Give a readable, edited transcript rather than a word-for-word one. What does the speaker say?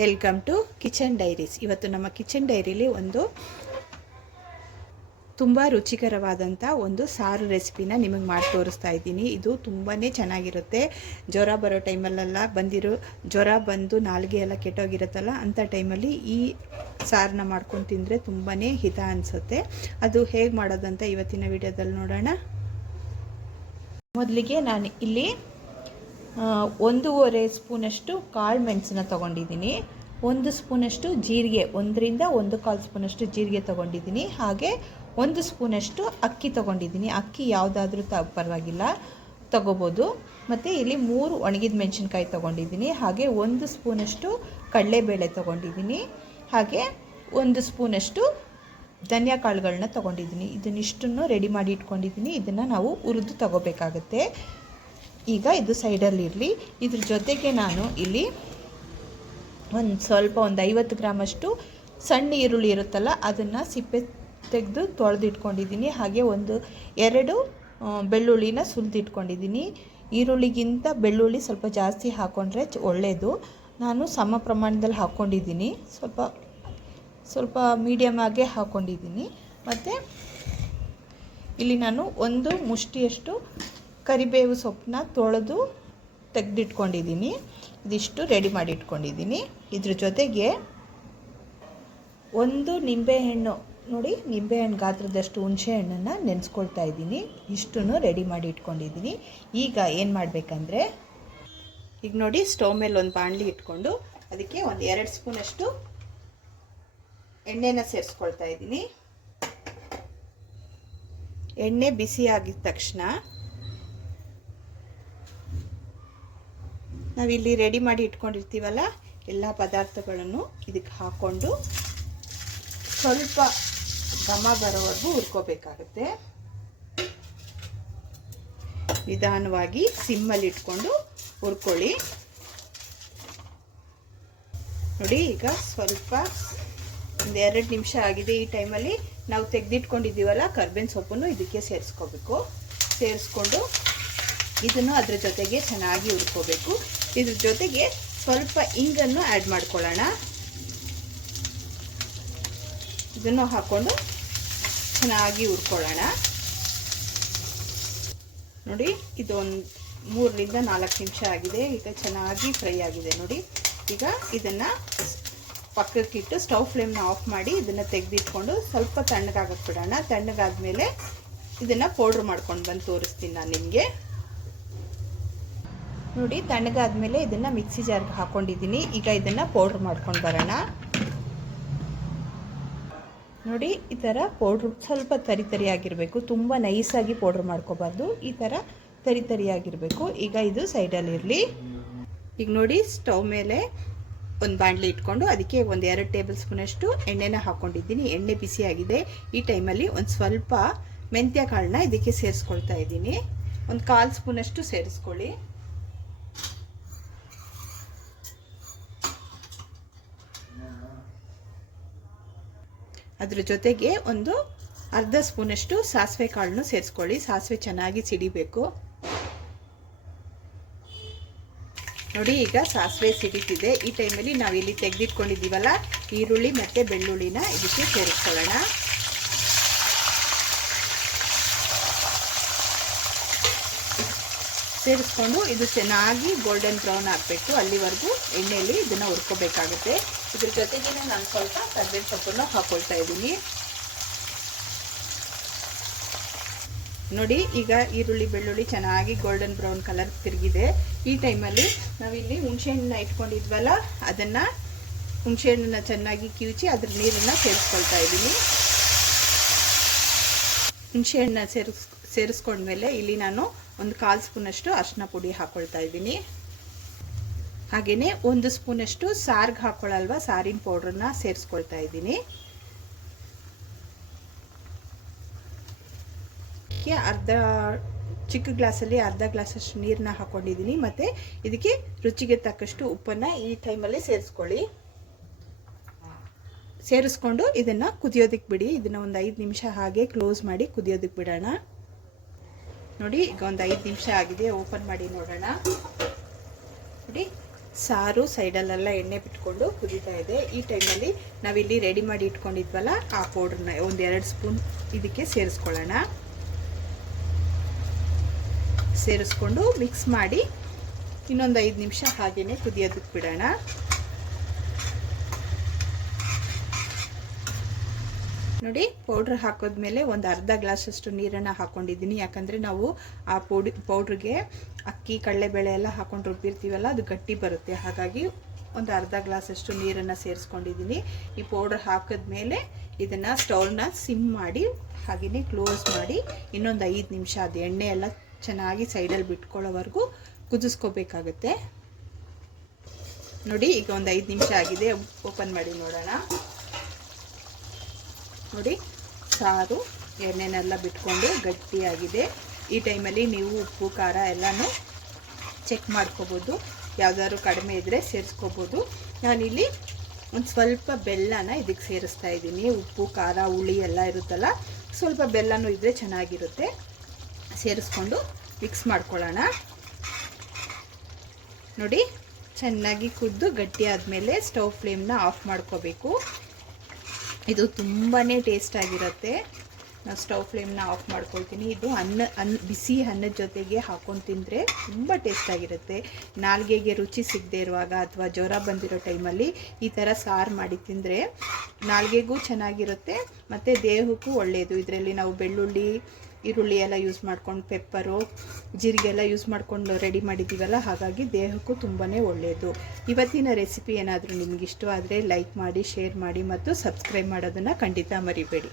Welcome to kitchen diaries. ಇವತ್ತು ನಮ್ಮ kitchen ಡೈರಿಲಿ ಒಂದು ತುಂಬ ರುಚಿಕರವಾದಂಥ ಒಂದು ಸಾರು ರೆಸಿಪಿನ ನಿಮಗೆ ಮಾಡಿ ತೋರಿಸ್ತಾ ಇದ್ದೀನಿ. ಇದು ತುಂಬಾ ಚೆನ್ನಾಗಿರುತ್ತೆ. ಜ್ವರ ಬರೋ ಟೈಮಲ್ಲೆಲ್ಲ ಜ್ವರ ಬಂದು ನಾಲಿಗೆ ಎಲ್ಲ ಕೆಟ್ಟೋಗಿರುತ್ತಲ್ಲ, ಅಂಥ ಟೈಮಲ್ಲಿ ಈ ಸಾರನ್ನ ಮಾಡ್ಕೊಂಡು ತಿಂದರೆ ತುಂಬಾ ಹಿತ ಅನಿಸುತ್ತೆ. ಅದು ಹೇಗೆ ಮಾಡೋದಂತ ಇವತ್ತಿನ ವಿಡಿಯೋದಲ್ಲಿ ನೋಡೋಣ. ಮೊದಲಿಗೆ ನಾನು ಇಲ್ಲಿ 1.5 ಸ್ಪೂನಷ್ಟು ಕಾಳು ಮೆಣಸನ್ನ ತೊಗೊಂಡಿದ್ದೀನಿ. 1 ಸ್ಪೂನಷ್ಟು ಜೀರಿಗೆ, 1ರಿಂದ 1/4 ಸ್ಪೂನಷ್ಟು ಜೀರಿಗೆ ತೊಗೊಂಡಿದ್ದೀನಿ. ಹಾಗೆ 1 ಸ್ಪೂನಷ್ಟು ಅಕ್ಕಿ ತೊಗೊಂಡಿದ್ದೀನಿ. ಅಕ್ಕಿ ಯಾವುದಾದ್ರೂ ಪರವಾಗಿಲ್ಲ, ತೊಗೋಬೋದು. ಮತ್ತು ಇಲ್ಲಿ 3 ಒಣಗಿದ ಮೆಣಸಿನ್ಕಾಯಿ ತೊಗೊಂಡಿದ್ದೀನಿ. ಹಾಗೆ 1 ಸ್ಪೂನಷ್ಟು ಕಡಲೆಬೇಳೆ ತೊಗೊಂಡಿದ್ದೀನಿ. ಹಾಗೆ 1 ಸ್ಪೂನಷ್ಟು ಧನಿಯಾ ಕಾಳುಗಳನ್ನ ತೊಗೊಂಡಿದ್ದೀನಿ. ಇದನ್ನಿಷ್ಟನ್ನು ರೆಡಿ ಮಾಡಿ ಇಟ್ಕೊಂಡಿದ್ದೀನಿ. ಇದನ್ನು ನಾವು ಹುರಿದು ತೊಗೋಬೇಕಾಗತ್ತೆ. ಈಗ ಇದು ಸೈಡಲ್ಲಿರಲಿ. ಇದ್ರ ಜೊತೆಗೆ ನಾನು ಇಲ್ಲಿ ಸ್ವಲ್ಪ 50 ಗ್ರಾಮಷ್ಟು ಸಣ್ಣ ಈರುಳ್ಳಿ ಇರುತ್ತಲ್ಲ, ಅದನ್ನು ಸಿಪ್ಪೆ ತೆಗೆದು ತೊಳೆದಿಟ್ಕೊಂಡಿದ್ದೀನಿ. ಹಾಗೆ 2 ಬೆಳ್ಳುಳ್ಳಿನ ಸುಲಿದಿಟ್ಕೊಂಡಿದ್ದೀನಿ. ಈರುಳ್ಳಿಗಿಂತ ಬೆಳ್ಳುಳ್ಳಿ ಸ್ವಲ್ಪ ಜಾಸ್ತಿ ಹಾಕ್ಕೊಂಡ್ರೆ ಒಳ್ಳೆಯದು. ನಾನು ಸಮ ಪ್ರಮಾಣದಲ್ಲಿ ಹಾಕ್ಕೊಂಡಿದ್ದೀನಿ. ಸ್ವಲ್ಪ ಮೀಡಿಯಮ್ ಆಗೇ ಹಾಕ್ಕೊಂಡಿದ್ದೀನಿ. ಮತ್ತು ಇಲ್ಲಿ ನಾನು 1 ಮುಷ್ಟಿಯಷ್ಟು ಕರಿಬೇವು ಸೊಪ್ಪನ್ನ ತೊಳೆದು ತೆಗೆದಿಟ್ಕೊಂಡಿದ್ದೀನಿ. ಇದಿಷ್ಟು ರೆಡಿ ಮಾಡಿ ಇಟ್ಕೊಂಡಿದ್ದೀನಿ. ಇದ್ರ ಜೊತೆಗೆ 1 ನಿಂಬೆಹಣ್ಣು, ನೋಡಿ ನಿಂಬೆಹಣ್ಣು ಗಾತ್ರದಷ್ಟು ಹುಣಸೆ ಹಣ್ಣನ್ನು ನೆನೆಸ್ಕೊಳ್ತಾ ಇದ್ದೀನಿ. ಇಷ್ಟನ್ನು ರೆಡಿ ಮಾಡಿ ಇಟ್ಕೊಂಡಿದ್ದೀನಿ. ಈಗ ಏನು ಮಾಡಬೇಕಂದ್ರೆ, ಈಗ ನೋಡಿ ಸ್ಟವ್ ಮೇಲೆ ಒಂದು ಬಾಣಲಿ ಇಟ್ಕೊಂಡು ಅದಕ್ಕೆ 2 ಸ್ಪೂನಷ್ಟು ಎಣ್ಣೆನ ಸೇರಿಸ್ಕೊಳ್ತಾ ಇದ್ದೀನಿ. ಎಣ್ಣೆ ಬಿಸಿ ಆಗಿದ ತಕ್ಷಣ ನಾವಿಲ್ಲಿ ರೆಡಿ ಮಾಡಿ ಇಟ್ಕೊಂಡಿರ್ತೀವಲ್ಲ ಎಲ್ಲ ಪದಾರ್ಥಗಳನ್ನು ಇದಕ್ಕೆ ಹಾಕ್ಕೊಂಡು ಸ್ವಲ್ಪ ಘಮ ಬರೋವರೆಗೂ ಹುರ್ಕೋಬೇಕಾಗುತ್ತೆ. ನಿಧಾನವಾಗಿ ಸಿಮ್ಮಲ್ಲಿ ಇಟ್ಕೊಂಡು ಹುರ್ಕೊಳ್ಳಿ. ನೋಡಿ, ಈಗ ಸ್ವಲ್ಪ 1-2 ನಿಮಿಷ ಆಗಿದೆ. ಈ ಟೈಮಲ್ಲಿ ನಾವು ತೆಗೆದಿಟ್ಕೊಂಡಿದ್ದೀವಲ್ಲ ಕರ್ಬೇವಿನ ಸೊಪ್ಪನ್ನು ಇದಕ್ಕೆ ಸೇರಿಸ್ಕೋಬೇಕು. ಸೇರಿಸ್ಕೊಂಡು ಇದನ್ನು ಅದರ ಜೊತೆಗೆ ಚೆನ್ನಾಗಿ ಹುರ್ಕೋಬೇಕು. ಇದ್ರ ಜೊತೆಗೆ ಸ್ವಲ್ಪ ಇಂಗನ್ನು ಆ್ಯಡ್ ಮಾಡ್ಕೊಳ್ಳೋಣ. ಇದನ್ನು ಹಾಕ್ಕೊಂಡು ಚೆನ್ನಾಗಿ ಹುರ್ಕೊಳ್ಳೋಣ. ನೋಡಿ, ಇದೊಂದು 3ರಿಂದ 4 ನಿಮಿಷ ಆಗಿದೆ. ಈಗ ಚೆನ್ನಾಗಿ ಫ್ರೈ ಆಗಿದೆ. ನೋಡಿ, ಈಗ ಇದನ್ನು ಪಕ್ಕಕ್ಕಿಟ್ಟು ಸ್ಟವ್ ಫ್ಲೇಮ್ನ ಆಫ್ ಮಾಡಿ ಇದನ್ನು ತೆಗೆದಿಟ್ಕೊಂಡು ಸ್ವಲ್ಪ ತಣ್ಣಗಾಗಕ್ಕೆ ಬಿಡೋಣ. ತಣ್ಣಗಾದ್ಮೇಲೆ ಇದನ್ನು ಪೌಡ್ರ್ ಮಾಡ್ಕೊಂಡು ಬಂದು ತೋರಿಸ್ತೀನಿ ನಾನು ನಿಮಗೆ. ನೋಡಿ, ತಣ್ಣಗಾದ್ಮೇಲೆ ಇದನ್ನು ಮಿಕ್ಸಿ ಜಾರ್ಗೆ ಹಾಕ್ಕೊಂಡಿದ್ದೀನಿ. ಈಗ ಇದನ್ನು ಪೌಡ್ರ್ ಮಾಡ್ಕೊಂಡು ಬರೋಣ. ನೋಡಿ, ಈ ಥರ ಪೌಡ್ರು ಸ್ವಲ್ಪ ತರಿಯಾಗಿರಬೇಕು. ತುಂಬ ನೈಸಾಗಿ ಪೌಡ್ರ್ ಮಾಡ್ಕೋಬಾರ್ದು. ಈ ಥರ ತರಿಯಾಗಿರಬೇಕು. ಈಗ ಇದು ಸೈಡಲ್ಲಿರಲಿ. ಈಗ ನೋಡಿ, ಸ್ಟವ್ ಮೇಲೆ ಒಂದು ಬಾಣಲಿ ಇಟ್ಕೊಂಡು ಅದಕ್ಕೆ 2 ಟೇಬಲ್ ಸ್ಪೂನಷ್ಟು ಎಣ್ಣೆನ ಹಾಕ್ಕೊಂಡಿದ್ದೀನಿ. ಎಣ್ಣೆ ಬಿಸಿಯಾಗಿದೆ. ಈ ಟೈಮಲ್ಲಿ ಒಂದು ಸ್ವಲ್ಪ ಮೆಂತ್ಯ ಕಾಳನ್ನ ಇದಕ್ಕೆ ಸೇರಿಸ್ಕೊಳ್ತಾ ಇದ್ದೀನಿ. 1/4 ಸ್ಪೂನಷ್ಟು ಸೇರಿಸ್ಕೊಳ್ಳಿ. ಅದ್ರ ಜೊತೆಗೆ ಒಂದು ಅರ್ಧ ಸ್ಪೂನಷ್ಟು ಸಾಸಿವೆ ಕಾಳನ್ನು ಸೇರಿಸ್ಕೊಳ್ಳಿ. ಸಾಸಿವೆ ಚೆನ್ನಾಗಿ ಸಿಡಿಬೇಕು. ನೋಡಿ, ಈಗ ಸಾಸಿವೆ ಸಿಡಿತಿದೆ. ಈ ಟೈಮಲ್ಲಿ ನಾವು ಇಲ್ಲಿ ತೆಗೆದಿಟ್ಕೊಂಡಿದ್ದೀವಲ್ಲ ಈರುಳ್ಳಿ ಮತ್ತು ಬೆಳ್ಳುಳ್ಳಿನ ಇದಕ್ಕೆ ಸೇರಿಸ್ಕೊಳ್ಳೋಣ. ಸೇರಿಸ್ಕೊಂಡು ಇದು ಚೆನ್ನಾಗಿ ಗೋಲ್ಡನ್ ಬ್ರೌನ್ ಆಗಬೇಕು. ಅಲ್ಲಿವರೆಗೂ ಎಣ್ಣೆಯಲ್ಲಿ ಇದನ್ನು ಹುರ್ಕೋಬೇಕಾಗುತ್ತೆ. ಇದ್ರ ಜೊತೆಗೇ ನಾನು ಸ್ವಲ್ಪ ಕರ್ಬೇವಿನ ಸೊಪ್ಪನ್ನು ಹಾಕ್ಕೊಳ್ತಾ ಇದ್ದೀನಿ. ನೋಡಿ, ಈಗ ಈರುಳ್ಳಿ ಬೆಳ್ಳುಳ್ಳಿ ಚೆನ್ನಾಗಿ ಗೋಲ್ಡನ್ ಬ್ರೌನ್ ಕಲರ್ ತಿರುಗಿದೆ. ಈ ಟೈಮಲ್ಲಿ ನಾವಿಲ್ಲಿ ಹುಣಸೆಹಣ್ಣನ್ನ ಇಟ್ಕೊಂಡಿದ್ವಲ್ಲ, ಅದನ್ನು ಹುಣಸೆಹಣ್ಣನ್ನ ಚೆನ್ನಾಗಿ ಕಿವುಚಿ ಅದ್ರ ನೀರನ್ನು ಸೇರಿಸ್ಕೊಳ್ತಾ ಇದ್ದೀನಿ. ಹುಣಸೆಹಣ್ಣನ್ನ ಸೇರಿಸ್ಕೊಂಡ್ಮೇಲೆ ಇಲ್ಲಿ ನಾನು 1/4 ಸ್ಪೂನಷ್ಟು ಅರಿಶಿನ ಪುಡಿ ಹಾಕ್ಕೊಳ್ತಾ ಇದ್ದೀನಿ. ಹಾಗೆಯೇ 1 ಸ್ಪೂನಷ್ಟು ಸಾರಿಗೆ ಹಾಕ್ಕೊಳ್ಳಲ್ವ ಸಾರಿನ ಪೌಡ್ರನ್ನ ಸೇರಿಸ್ಕೊಳ್ತಾ ಇದ್ದೀನಿ. ಅರ್ಧ ಚಿಕ್ಕ ಗ್ಲಾಸಲ್ಲಿ ಅರ್ಧ ಗ್ಲಾಸಷ್ಟು ನೀರನ್ನ ಹಾಕ್ಕೊಂಡಿದ್ದೀನಿ. ಮತ್ತು ಇದಕ್ಕೆ ರುಚಿಗೆ ತಕ್ಕಷ್ಟು ಉಪ್ಪನ್ನು ಈ ಟೈಮಲ್ಲಿ ಸೇರಿಸ್ಕೊಳ್ಳಿ. ಸೇರಿಸ್ಕೊಂಡು ಇದನ್ನು ಕುದಿಯೋದಕ್ಕೆ ಬಿಡಿ. ಇದನ್ನು ಒಂದು 5 ನಿಮಿಷ ಹಾಗೆ ಕ್ಲೋಸ್ ಮಾಡಿ ಕುದಿಯೋದಕ್ಕೆ ಬಿಡೋಣ. ನೋಡಿ, ಈಗ ಒಂದು 5 ನಿಮಿಷ ಆಗಿದೆ. ಓಪನ್ ಮಾಡಿ ನೋಡೋಣ. ನೋಡಿ, ಸಾರು ಸೈಡಲ್ಲೆಲ್ಲ ಎಣ್ಣೆ ಬಿಟ್ಕೊಂಡು ಕುದೀತಾ ಇದೆ. ಈ ಟೈಮಲ್ಲಿ ನಾವಿಲ್ಲಿ ರೆಡಿ ಮಾಡಿ ಇಟ್ಕೊಂಡಿದ್ವಲ್ಲ ಆ ಪೌಡ್ರನ್ನ ಒಂದು 2 ಸ್ಪೂನ್ ಇದಕ್ಕೆ ಸೇರಿಸ್ಕೊಳ್ಳೋಣ. ಸೇರಿಸ್ಕೊಂಡು ಮಿಕ್ಸ್ ಮಾಡಿ ಇನ್ನೊಂದು 5 ನಿಮಿಷ ಹಾಗೇನೆ ಕುದಿಯೋದಕ್ಕೆ ಬಿಡೋಣ. ನೋಡಿ, ಪೌಡ್ರ್ ಹಾಕೋದ್ಮೇಲೆ ಒಂದು ಅರ್ಧ ಗ್ಲಾಸಷ್ಟು ನೀರನ್ನು ಹಾಕ್ಕೊಂಡಿದ್ದೀನಿ. ಯಾಕಂದರೆ ನಾವು ಆ ಪೌಡ್ರಿಗೆ ಅಕ್ಕಿ ಕಡಲೆಬೇಳೆ ಎಲ್ಲ ಹಾಕೊಂಡು ರುಬ್ಬಿರ್ತೀವಲ್ಲ, ಅದು ಗಟ್ಟಿ ಬರುತ್ತೆ. ಹಾಗಾಗಿ ಒಂದು ಅರ್ಧ ಗ್ಲಾಸಷ್ಟು ನೀರನ್ನು ಸೇರಿಸ್ಕೊಂಡಿದ್ದೀನಿ. ಈ ಪೌಡ್ರ್ ಹಾಕಿದ್ಮೇಲೆ ಇದನ್ನು ಸ್ಟವ್ನ ಸಿಮ್ ಮಾಡಿ ಹಾಗೆಯೇ ಕ್ಲೋಸ್ ಮಾಡಿ ಇನ್ನೊಂದು 5 ನಿಮಿಷ ಅದು ಎಣ್ಣೆ ಎಲ್ಲ ಚೆನ್ನಾಗಿ ಸೈಡಲ್ಲಿ ಬಿಟ್ಕೊಳ್ಳೋವರೆಗೂ ಕುದಿಸ್ಕೋಬೇಕಾಗುತ್ತೆ. ನೋಡಿ, ಈಗ ಒಂದು 5 ನಿಮಿಷ ಆಗಿದೆ. ಓಪನ್ ಮಾಡಿ ನೋಡೋಣ. ನೋಡಿ, ಸಾರು ಎಣ್ಣೆನೆಲ್ಲ ಬಿಟ್ಕೊಂಡು ಗಟ್ಟಿಯಾಗಿದೆ. ಈ ಟೈಮಲ್ಲಿ ನೀವು ಉಪ್ಪು ಖಾರ ಎಲ್ಲನೂ ಚೆಕ್ ಮಾಡ್ಕೋಬೋದು. ಯಾವುದಾದ್ರು ಕಡಿಮೆ ಇದ್ದರೆ ಸೇರಿಸ್ಕೋಬೋದು. ನಾನಿಲ್ಲಿ ಒಂದು ಸ್ವಲ್ಪ ಬೆಲ್ಲನ ಇದಕ್ಕೆ ಸೇರಿಸ್ತಾ ಇದ್ದೀನಿ. ಉಪ್ಪು ಖಾರ ಹುಳಿ ಎಲ್ಲ ಇರುತ್ತಲ್ಲ, ಸ್ವಲ್ಪ ಬೆಲ್ಲನೂ ಇದ್ದರೆ ಚೆನ್ನಾಗಿರುತ್ತೆ. ಸೇರಿಸ್ಕೊಂಡು ಮಿಕ್ಸ್ ಮಾಡ್ಕೊಳ್ಳೋಣ. ನೋಡಿ, ಚೆನ್ನಾಗಿ ಕುದ್ದು ಗಟ್ಟಿ ಆದಮೇಲೆ ಸ್ಟವ್ ಫ್ಲೇಮ್ನ ಆಫ್ ಮಾಡ್ಕೋಬೇಕು. ಇದು ತುಂಬಾ ಟೇಸ್ಟ್ ಆಗಿರುತ್ತೆ. ನಾವು ಸ್ಟವ್ ಫ್ಲೇಮ್ನ ಆಫ್ ಮಾಡ್ಕೊಳ್ತೀನಿ. ಇದು ಬಿಸಿ ಅನ್ನದ ಜೊತೆಗೆ ಹಾಕೊಂಡು ತಿಂದರೆ ತುಂಬ ಟೇಸ್ಟಾಗಿರುತ್ತೆ. ನಾಲ್ಗೆಗೆ ರುಚಿ ಸಿಗದೆ ಇರುವಾಗ ಅಥವಾ ಜ್ವರ ಬಂದಿರೋ ಟೈಮಲ್ಲಿ ಈ ಥರ ಸಾರು ಮಾಡಿ ತಿಂದರೆ ನಾಲ್ಗೆಗೂ ಚೆನ್ನಾಗಿರುತ್ತೆ ಮತ್ತು ದೇಹಕ್ಕೂ ಒಳ್ಳೆಯದು. ಇದರಲ್ಲಿ ನಾವು ಬೆಳ್ಳುಳ್ಳಿ, ಈರುಳ್ಳಿ ಎಲ್ಲ ಯೂಸ್ ಮಾಡ್ಕೊಂಡು, ಪೆಪ್ಪರು, ಜೀರಿಗೆ ಎಲ್ಲ ಯೂಸ್ ಮಾಡ್ಕೊಂಡು ರೆಡಿ ಮಾಡಿದ್ದೀವಲ್ಲ, ಹಾಗಾಗಿ ದೇಹಕ್ಕೂ ತುಂಬಾ ಒಳ್ಳೆಯದು. ಇವತ್ತಿನ ರೆಸಿಪಿ ಏನಾದರೂ ನಿಮ್ಗೆ ಇಷ್ಟವಾದರೆ ಲೈಕ್ ಮಾಡಿ, ಶೇರ್ ಮಾಡಿ ಮತ್ತು ಸಬ್ಸ್ಕ್ರೈಬ್ ಮಾಡೋದನ್ನು ಖಂಡಿತ ಮರಿಬೇಡಿ.